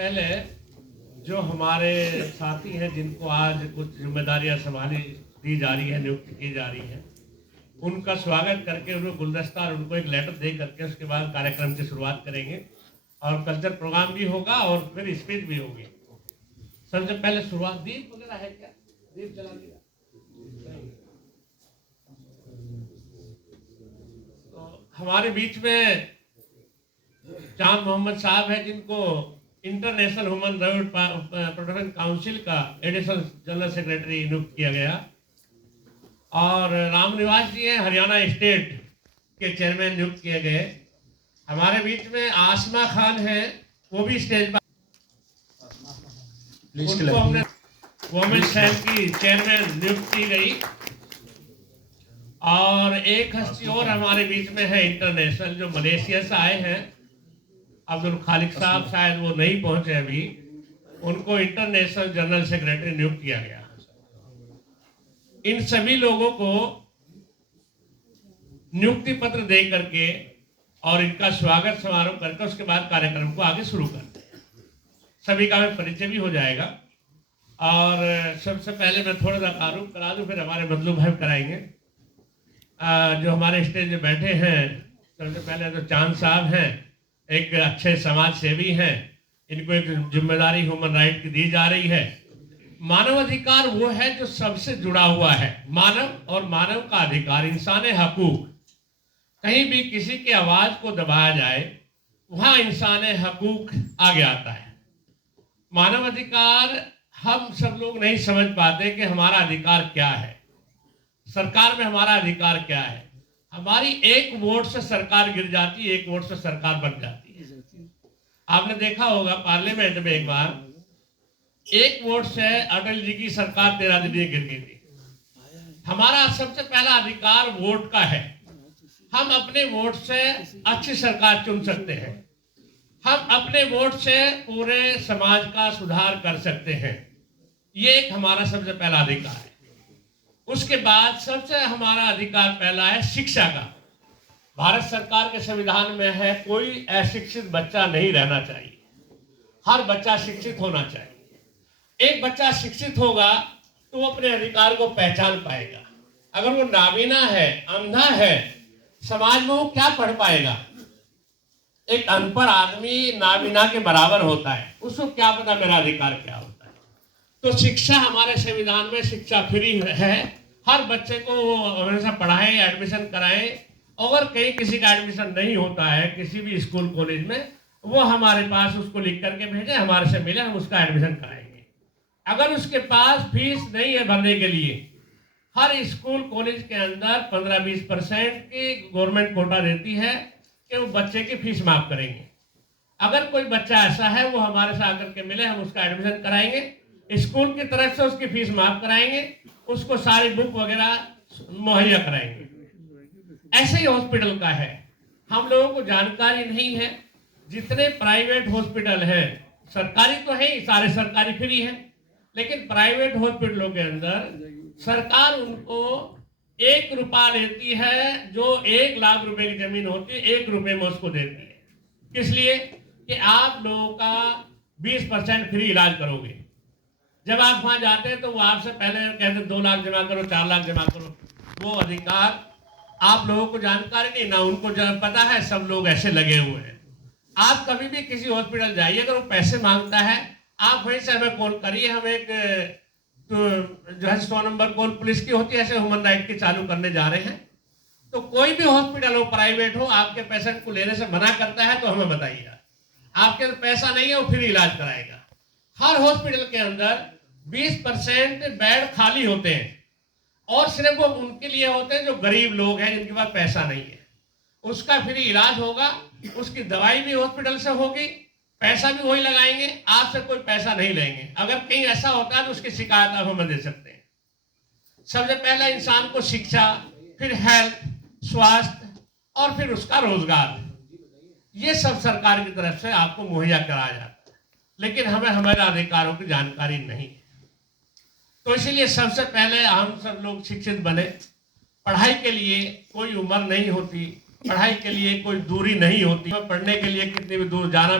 पहले जो हमारे साथी हैं जिनको आज कुछ जिम्मेदारियां संभाली दी जा रही है, नियुक्त की जा रही है, उनका स्वागत करके उनको गुलदस्ता और उनको एक लेटर दे करके उसके बाद कार्यक्रम की शुरुआत करेंगे और कल्चर प्रोग्राम भी होगा और फिर स्पीच भी होगी। सबसे पहले शुरुआत दीप वगैरह है क्या? दीप जला दिया तो हमारे बीच में चांद मोहम्मद साहब है जिनको international human right protection council का एडिशनल जनरल सेक्रेटरी नियुक्त किया गया, और राम निवास जी हैं हरियाणा स्टेट के चेयरमैन नियुक्त किए गए। हमारे बीच में आसमा खान है, वो भी स्टेज पर, उनको हमने वुमेन सेल की चेयरमैन नियुक्त की गई। और एक हस्ती और हमारे बीच में है इंटरनेशनल, जो मलेशिया से आए हैं, अब्दुल खालिक साहब, शायद वो नहीं पहुंचे अभी, उनको इंटरनेशनल जनरल सेक्रेटरी नियुक्त किया गया। इन सभी लोगों को नियुक्ति पत्र दे करके और इनका स्वागत समारोह करके उसके बाद कार्यक्रम को आगे शुरू करते हैं। सभी का परिचय भी हो जाएगा। और सबसे पहले मैं थोड़ा सा तारुफ करा दूं, फिर हमारे बदलू भाई कराएंगे। जो हमारे स्टेज में बैठे हैं, सबसे पहले तो चांद साहब हैं, एक अच्छे समाज सेवी हैं, इनको एक जिम्मेदारी ह्यूमन राइट की दी जा रही है। मानव अधिकार वो है जो सबसे जुड़ा हुआ है, मानव और मानव का अधिकार, इंसान हकूक। कहीं भी किसी की आवाज को दबाया जाए वहां इंसान हकूक आगे आता है। मानव अधिकार हम सब लोग नहीं समझ पाते कि हमारा अधिकार क्या है, सरकार में हमारा अधिकार क्या है। हमारी एक वोट से सरकार गिर जाती है, एक वोट से सरकार बन जाती है। आपने देखा होगा पार्लियामेंट में एक बार एक वोट से अटल जी की सरकार 13 दिन गिर गई थी। हमारा सबसे पहला अधिकार वोट का है। हम अपने वोट से अच्छी सरकार चुन सकते हैं, हम अपने वोट से पूरे समाज का सुधार कर सकते हैं। ये एक हमारा सबसे पहला अधिकार है। उसके बाद सबसे हमारा अधिकार पहला है शिक्षा का। भारत सरकार के संविधान में है, कोई अशिक्षित बच्चा नहीं रहना चाहिए, हर बच्चा शिक्षित होना चाहिए। एक बच्चा शिक्षित होगा तो वो अपने अधिकार को पहचान पाएगा। अगर वो नाबीना है, अंधा है, समाज में वो क्या पढ़ पाएगा? एक अनपढ़ आदमी नाबीना के बराबर होता है, उसको क्या पता मेरा अधिकार क्या होता है। तो शिक्षा हमारे संविधान में शिक्षा फ्री है, हर बच्चे को हमेशा पढ़ाएं, एडमिशन कराएं। अगर कहीं किसी का एडमिशन नहीं होता है किसी भी स्कूल कॉलेज में, वो हमारे पास उसको लिख करके भेजे, हमारे से मिले, हम उसका एडमिशन कराएंगे। अगर उसके पास फीस नहीं है भरने के लिए, हर स्कूल कॉलेज के अंदर 15-20% की गवर्नमेंट कोटा देती है कि वो बच्चे की फीस माफ करेंगे। अगर कोई बच्चा ऐसा है वो हमारे से आकर के मिले, हम उसका एडमिशन कराएंगे, स्कूल की तरफ से उसकी फीस माफ कराएंगे, उसको सारी बुक वगैरह मुहैया कराएंगे। ऐसे ही हॉस्पिटल का है, हम लोगों को जानकारी नहीं है। जितने प्राइवेट हॉस्पिटल हैं, सरकारी तो है ही, सारे सरकारी फ्री हैं, लेकिन प्राइवेट हॉस्पिटलों के अंदर सरकार उनको 1 रुपया लेती है। जो 1 लाख रुपए की जमीन होती है, 1 रुपए में उसको देती है। किस लिए? कि आप लोगों का 20% फ्री इलाज करोगे। जब आप वहां जाते हैं तो वो आपसे पहले कहते 2 लाख जमा करो, 4 लाख जमा करो। वो अधिकार आप लोगों को जानकारी नहीं, ना उनको पता है, सब लोग ऐसे लगे हुए हैं। आप कभी भी किसी हॉस्पिटल जाइए, अगर वो पैसे मांगता है, आप वहीं से हमें कॉल करिए। हम एक तो जो है 100 नंबर कॉल पुलिस की होती है, ऐसे ह्यूमन राइट की चालू करने जा रहे हैं। तो कोई भी हॉस्पिटल हो, प्राइवेट हो, आपके पेशेंट को लेने से मना करता है तो हमें बताइएगा। आपके पैसा नहीं है, वो फिर इलाज कराएगा। हर हॉस्पिटल के अंदर 20% बेड खाली होते हैं, और सिर्फ वो उनके लिए होते हैं जो गरीब लोग हैं, जिनके पास पैसा नहीं है। उसका फ्री इलाज होगा, उसकी दवाई भी हॉस्पिटल से होगी, पैसा भी वही लगाएंगे, आपसे कोई पैसा नहीं लेंगे। अगर कहीं ऐसा होता है तो उसकी शिकायत आप हमें दे सकते हैं। सबसे पहले इंसान को शिक्षा, फिर हेल्थ, स्वास्थ्य, और फिर उसका रोजगार, ये सब सरकार की तरफ से आपको मुहैया कराया जाता है। लेकिन हमें हमारे अधिकारों की जानकारी नहीं है। तो इसीलिए सबसे पहले हम सब लोग शिक्षित बने। पढ़ाई के लिए कोई उम्र नहीं होती, पढ़ाई के लिए कोई दूरी नहीं होती। पढ़ने के लिए कितनी भी दूर जाना